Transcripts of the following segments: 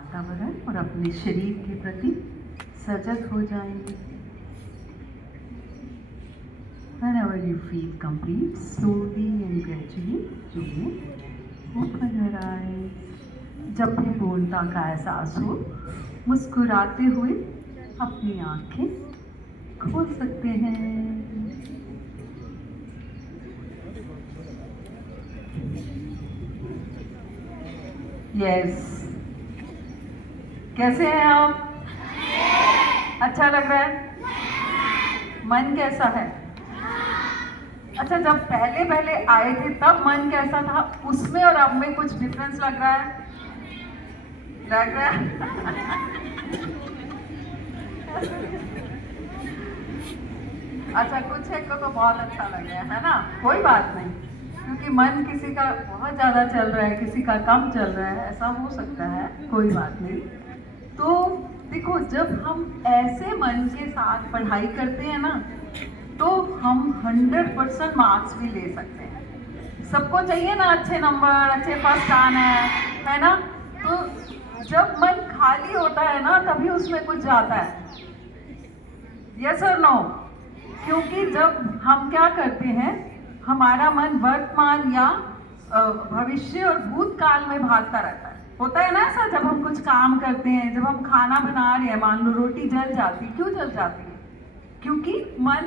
वातावरण और अपने शरीर के प्रति सजग हो जाएंगे। Whenever you feel complete, slowly and gradually you may open your eyes. जब भी पूर्णता का एहसास हो, मुस्कुराते हुए अपनी आंखें खोल सकते हैं। यस, कैसे हैं आप? अच्छा लग रहा है? मन कैसा है? अच्छा, जब पहले पहले आए थे तब मन कैसा था? उसमें और अब में कुछ डिफरेंस लग रहा है? लग रहा है? अच्छा, कुछ एक को तो बहुत अच्छा लग गया है ना? कोई बात नहीं, क्योंकि मन किसी का बहुत ज़्यादा चल रहा है, किसी का कम चल रहा है, ऐसा हो सकता है, कोई बात नहीं। तो देखो, जब हम ऐसे मन के साथ पढ़ाई करते हैं ना, तो हम 100% मार्क्स भी ले सकते हैं। सबको चाहिए ना अच्छे नंबर, अच्छे फर्स्ट आना है ना? तो जब मन खाली होता है ना, तभी उसमें कुछ जाता है। यस और नो? क्योंकि जब हम क्या करते हैं, हमारा मन वर्तमान या भविष्य और भूतकाल में भागता रहता है। होता है ना ऐसा? जब हम कुछ काम करते हैं, जब हम खाना बना रहे हैं, मान लो रोटी जल जाती, क्यों जल जाती है? क्योंकि मन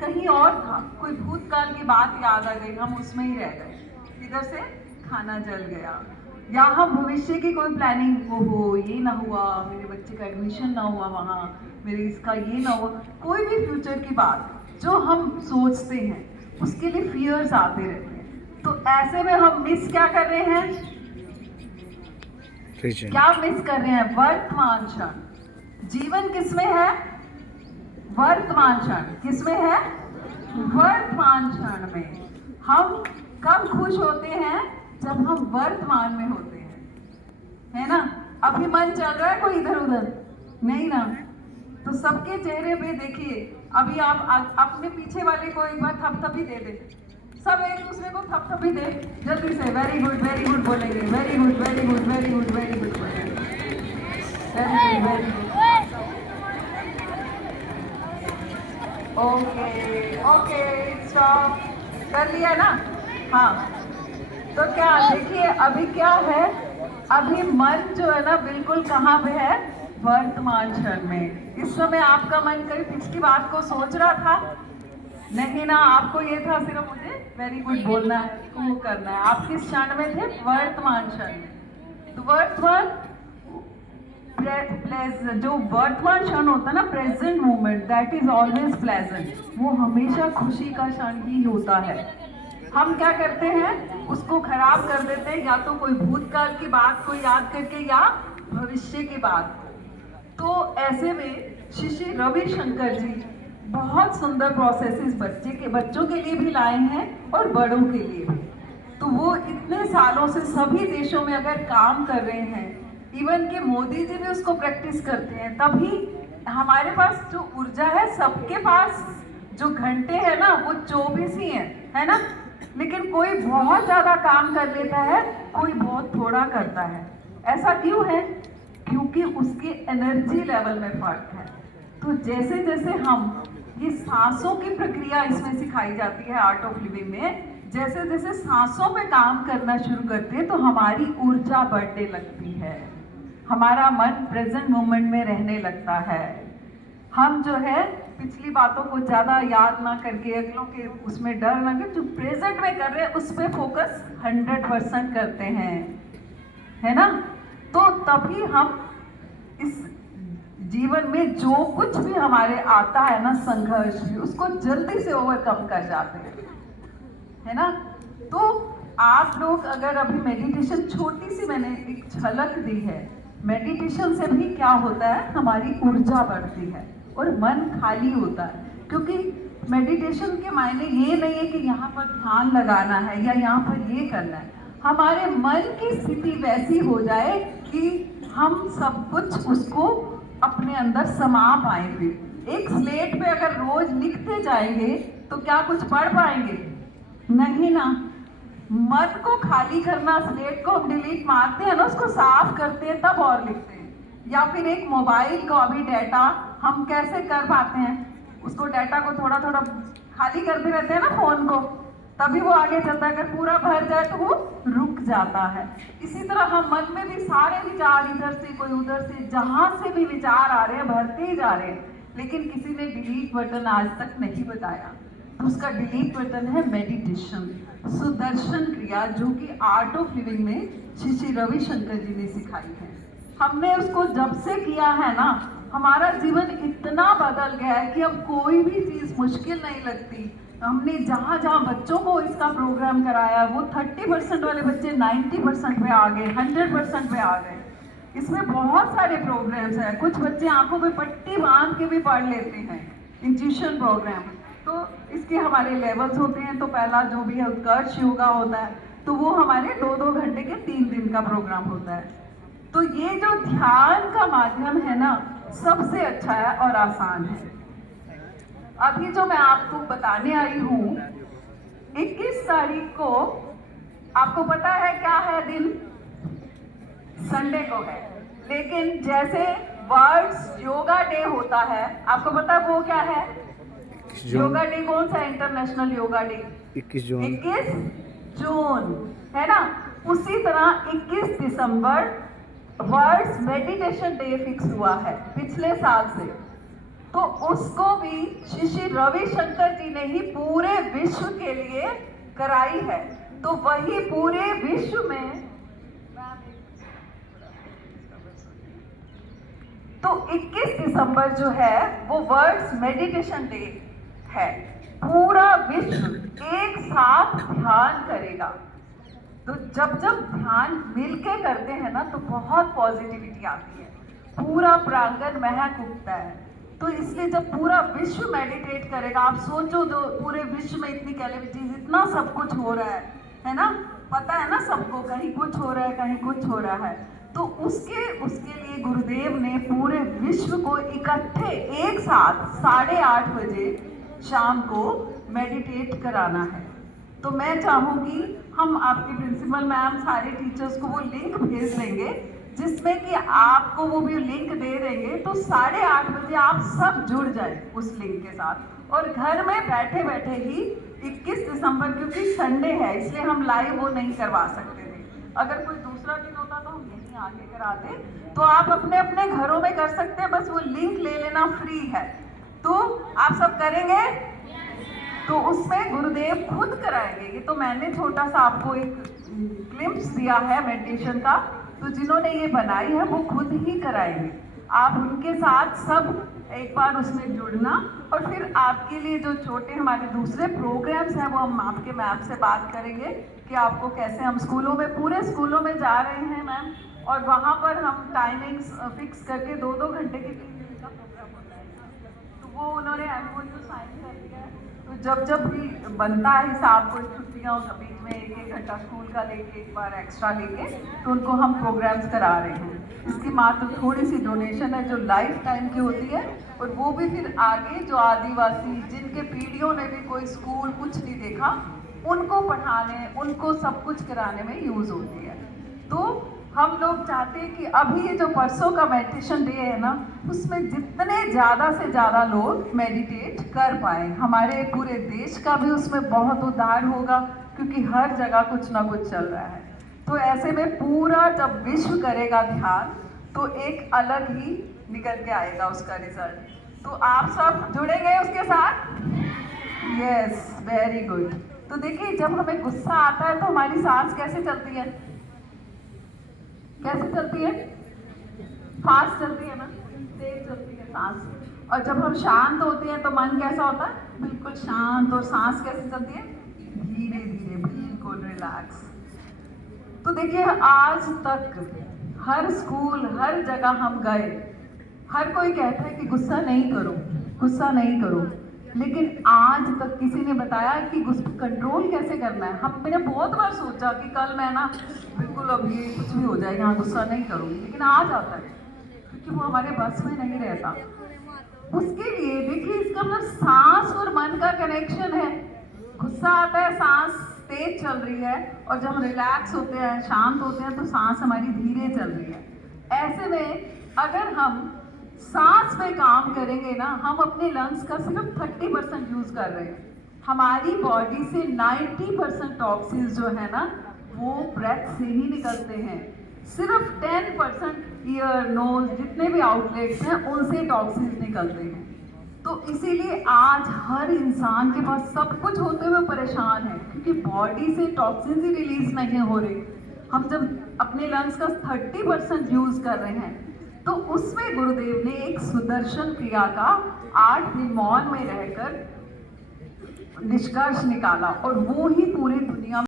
कहीं और था, कोई भूतकाल की बात याद आ गई, हम उसमें ही रह गए, इधर से खाना जल गया। या हम भविष्य की कोई प्लानिंग, हो ये ना हुआ, मेरे बच्चे का एडमिशन ना हुआ वहाँ, मेरे इसका ये ना हुआ, कोई भी फ्यूचर की बात जो हम सोचते हैं, उसके लिए फियर्स आते रहते हैं। तो ऐसे में हम मिस क्या कर रहे हैं? क्या मिस कर रहे हैं? वर्तमान क्षण। जीवन किसमें है? वर्तमान क्षण। किसमें है? वर्तमान क्षण में। हम कब खुश होते हैं? जब हम वर्तमान में होते हैं, है ना? अभी मन चल रहा है कोई इधर उधर? नहीं ना? तो सबके चेहरे पे देखिए, अभी आप अपने पीछे वाले को एक बार थपथपी दे दे, सब एक दूसरे को थपथपी दे, जल्दी से वेरी गुड बोलेंगे, very good very good very good very good बोलेंगे, very good very good. Okay, stop कर लिया ना? हाँ, तो क्या देखिए, अभी क्या है, अभी मन जो है ना, बिल्कुल कहाँ पे है? वर्तमान क्षण में। इस समय आपका मन कहीं पिछली बात को सोच रहा था? नहीं ना, आपको ये था सिर्फ मुझे वेरी गुड बोलना है, वो करना है। आप किस क्षण में थे? वर्तमान क्षण में। तो वर्तमान जो वर्तमान क्षण होता है ना, present moment, that is always pleasant. वो हमेशा खुशी का क्षण ही होता है। हम क्या करते हैं? उसको खराब कर देते हैं, या तो कोई भूतकाल की बात को याद करके, या भविष्य की बात को। तो ऐसे में श्री रविशंकर जी बहुत सुंदर प्रोसेसेस बच्चों के लिए भी लाए हैं और बड़ों के लिए भी। तो वो इतने सालों से सभी देशों में अगर काम कर रहे हैं, इवन के मोदी जी भी उसको प्रैक्टिस करते हैं, तभी हमारे पास जो ऊर्जा है, सबके पास जो घंटे हैं ना, वो 24 ही हैं, है ना? लेकिन कोई बहुत ज़्यादा काम कर लेता है, कोई बहुत थोड़ा करता है। ऐसा क्यों है? क्योंकि उसके एनर्जी लेवल में फर्क है। तो जैसे जैसे हम, ये सांसों की प्रक्रिया इसमें सिखाई जाती है आर्ट ऑफ लिविंग में, जैसे जैसे सांसों पे काम करना शुरू करते हैं, तो हमारी ऊर्जा बढ़ने लगती है, हमारा मन प्रेजेंट मोमेंट में रहने लगता है। हम जो है पिछली बातों को ज़्यादा याद ना करके, अगलों के उसमें डर ना करके, जो प्रेजेंट में कर रहे हैं उस पर फोकस 100% करते हैं, है ना? तो तभी हम इस जीवन में जो कुछ भी हमारे आता है ना, संघर्ष भी, उसको जल्दी से ओवरकम कर जाते हैं, है ना? तो आप लोग अगर अभी मेडिटेशन, छोटी सी मैंने एक झलक दी है, मेडिटेशन से भी क्या होता है? हमारी ऊर्जा बढ़ती है और मन खाली होता है। क्योंकि मेडिटेशन के मायने ये नहीं है कि यहाँ पर ध्यान लगाना है या यहाँ पर ये करना है। हमारे मन की स्थिति वैसी हो जाए कि हम सब कुछ उसको अपने अंदर समा पाएंगे। एक स्लेट पे अगर रोज लिखते जाएंगे तो क्या कुछ पढ़ पाएंगे? नहीं ना। मन को खाली करना, स्लेट को हम डिलीट मारते हैं ना, उसको साफ करते हैं तब और लिखते हैं। या फिर एक मोबाइल को अभी डाटा हम कैसे कर पाते हैं, उसको डाटा को थोड़ा थोड़ा खाली करते रहते हैं ना फोन को, तभी वो आगे चलता है। अगर पूरा भर जाए तो वो रुक जाता है। इसी तरह हम मन में भी सारे विचार, इधर से कोई उधर से, जहां से भी विचार आ रहे हैं भरते ही जा रहे हैं, लेकिन किसी ने डिलीट बटन आज तक नहीं बताया। तो उसका डिलीट बटन है मेडिटेशन, सुदर्शन क्रिया, जो कि आर्ट ऑफ लिविंग में श्री श्री रविशंकर जी ने सिखाई है। हमने उसको जब से किया है ना, हमारा जीवन इतना बदल गया है कि अब कोई भी चीज मुश्किल नहीं लगती। हमने जहाँ जहाँ बच्चों को इसका प्रोग्राम कराया, वो 30% वाले बच्चे 90% पे आ गए, 100% पे आ गए। इसमें बहुत सारे प्रोग्राम्स हैं। कुछ बच्चे आंखों पे पट्टी बांध के भी पढ़ लेते हैं, इंट्यूशन प्रोग्राम। तो इसके हमारे लेवल्स होते हैं। तो पहला जो भी है उत्कर्ष योगा होता है, तो वो हमारे 2-2 घंटे के 3 दिन का प्रोग्राम होता है। तो ये जो ध्यान का माध्यम है ना, सबसे अच्छा है और आसान है। अभी जो मैं आपको बताने आई हूँ, 21 तारीख को, आपको पता है क्या है दिन? संडे को है। लेकिन जैसे वर्ल्ड योगा डे होता है, आपको पता है वो क्या है? योगा डे कौन सा? इंटरनेशनल योगा डे 21 जून है ना। उसी तरह 21 दिसंबर वर्ल्ड मेडिटेशन डे फिक्स हुआ है पिछले साल से। तो उसको भी श्री श्री रविशंकर जी ने ही पूरे विश्व के लिए कराई है। तो वही पूरे विश्व में, तो 21 दिसंबर जो है वो वर्ल्ड मेडिटेशन डे है। पूरा विश्व एक साथ ध्यान करेगा। तो जब जब ध्यान मिलके करते हैं ना, तो बहुत पॉजिटिविटी आती है, पूरा प्रांगण महक उठता है। तो इसलिए जब पूरा विश्व मेडिटेट करेगा, आप सोचो जो पूरे विश्व में इतनी कैलेमिटीज, इतना सब कुछ हो रहा है ना, पता है ना सबको, कहीं कुछ हो रहा है, कहीं कुछ हो रहा है। तो उसके लिए गुरुदेव ने पूरे विश्व को इकट्ठे एक साथ 8:30 बजे शाम को मेडिटेट कराना है। तो मैं चाहूँगी हम आपके प्रिंसिपल मैम, सारे टीचर्स को वो लिंक भेज देंगे, जिसमें कि आपको वो भी लिंक दे देंगे। तो 8:30 बजे आप सब जुड़ जाए उस लिंक के साथ, और घर में बैठे बैठे ही 21 दिसंबर, क्योंकि संडे है इसलिए हम लाइव वो नहीं करवा सकते थे। अगर कोई दूसरा दिन होता तो हम यहीं आगे कराते। तो आप अपने अपने घरों में कर सकते हैं, बस वो लिंक ले लेना, फ्री है। तो आप सब करेंगे? तो उसमें गुरुदेव खुद कराएंगे। ये तो मैंने छोटा सा आपको एक ग्लिम्प्स दिया है मेडिटेशन का। तो जिन्होंने ये बनाई है वो खुद ही कराएंगे। आप उनके साथ सब एक बार उसमें जुड़ना, और फिर आपके लिए जो छोटे हमारे दूसरे प्रोग्राम्स हैं वो हम आपके मैम से बात करेंगे कि आपको कैसे, हम स्कूलों में, पूरे स्कूलों में जा रहे हैं मैम, और वहाँ पर हम टाइमिंग्स फिक्स करके 2-2 घंटे के 3 दिन का प्रोग्राम होता है। तो वो उन्होंने MOU साइन कर दिया है। तो जब जब भी बनता है हिसाब, कोई छुट्टियाँ के बीच में 1-1 घंटा स्कूल का लेके, एक बार एक्स्ट्रा लेके, तो उनको हम प्रोग्राम्स करा रहे हैं। इसकी मात्र थोड़ी सी डोनेशन है जो लाइफ टाइम की होती है, और वो भी फिर आगे जो आदिवासी, जिनके पीढ़ियों ने भी कोई स्कूल कुछ नहीं देखा, उनको पढ़ाने, उनको सब कुछ कराने में यूज़ होती है। तो हम लोग चाहते हैं कि अभी ये जो परसों का मेडिटेशन डे है ना, उसमें जितने ज़्यादा से ज़्यादा लोग मेडिटेट कर पाए, हमारे पूरे देश का भी उसमें बहुत उद्धार होगा, क्योंकि हर जगह कुछ ना कुछ चल रहा है। तो ऐसे में पूरा जब विश्व करेगा ध्यान, तो एक अलग ही निकल के आएगा उसका रिजल्ट। तो आप सब जुड़ेंगे उसके साथ? Yes, very good. तो देखिए, जब हमें गुस्सा आता है तो हमारी सांस कैसे चलती है? कैसे चलती है? फास्ट चलती है ना, तेज चलती है सांस। और जब हम शांत होते हैं तो मन कैसा होता है? बिल्कुल शांत। और सांस कैसे चलती है? धीरे धीरे, बिल्कुल रिलैक्स। तो देखिए, आज तक हर स्कूल, हर जगह हम गए, हर कोई कहता है कि गुस्सा नहीं करो, गुस्सा नहीं करो, लेकिन आज तक किसी ने बताया कि गुस्सा कंट्रोल कैसे करना है। मैंने बहुत बार सोचा कि कल मैं ना बिल्कुल अब ये कुछ भी हो जाए, यहाँ गुस्सा नहीं करूँगी, लेकिन आ जाता है, क्योंकि वो हमारे बस में नहीं रहता। उसके लिए देखिए, इसका मतलब सांस और मन का कनेक्शन है। गुस्सा आता है, सांस तेज चल रही है और जब हम रिलैक्स होते हैं, शांत होते हैं, तो सांस हमारी धीरे चल रही है। ऐसे में अगर हम सांस पे काम करेंगे ना, हम अपने लंग्स का सिर्फ 30% यूज कर रहे हैं। हमारी बॉडी से 90% टॉक्सिन्स जो है ना, वो ब्रेथ से ही निकलते हैं। सिर्फ 10% ईयर, नोज, जितने भी आउटलेट्स हैं उनसे टॉक्सिन्स निकलते हैं। तो इसीलिए आज हर इंसान के पास सब कुछ होते हुए परेशान है, क्योंकि बॉडी से टॉक्सिन्स ही रिलीज नहीं हो रही। हम जब अपने लंग्स का 30% यूज कर रहे हैं, तो उसमें गुरुदेव ने एक सुदर्शन क्रिया का 8 दिन मौन में रहकर निष्कर्ष निकाला, और वो ही पूरे